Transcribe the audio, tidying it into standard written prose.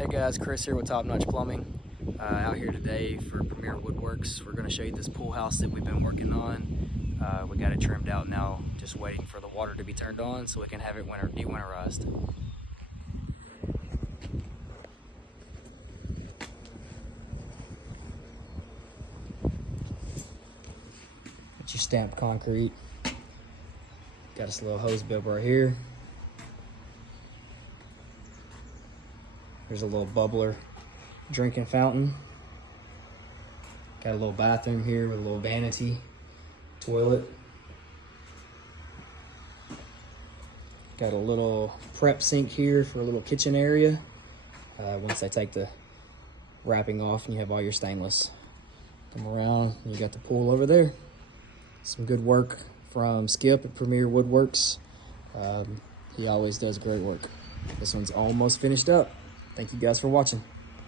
Hey guys, Chris here with Top Notch Plumbing. Out here today for Premier Woodworks. We're going to show you this pool house that we've been working on. We got it trimmed out now, just waiting for the water to be turned on so we can have it de-winterized. Got your stamped concrete. Got this little hose bib right here. There's a little bubbler drinking fountain. Got a little bathroom here with a little vanity toilet. Got a little prep sink here for a little kitchen area. Once I take the wrapping off and you have all your stainless. Come around and you got the pool over there. Some good work from Skip at Premier Woodworks. He always does great work. This one's almost finished up. Thank you guys for watching.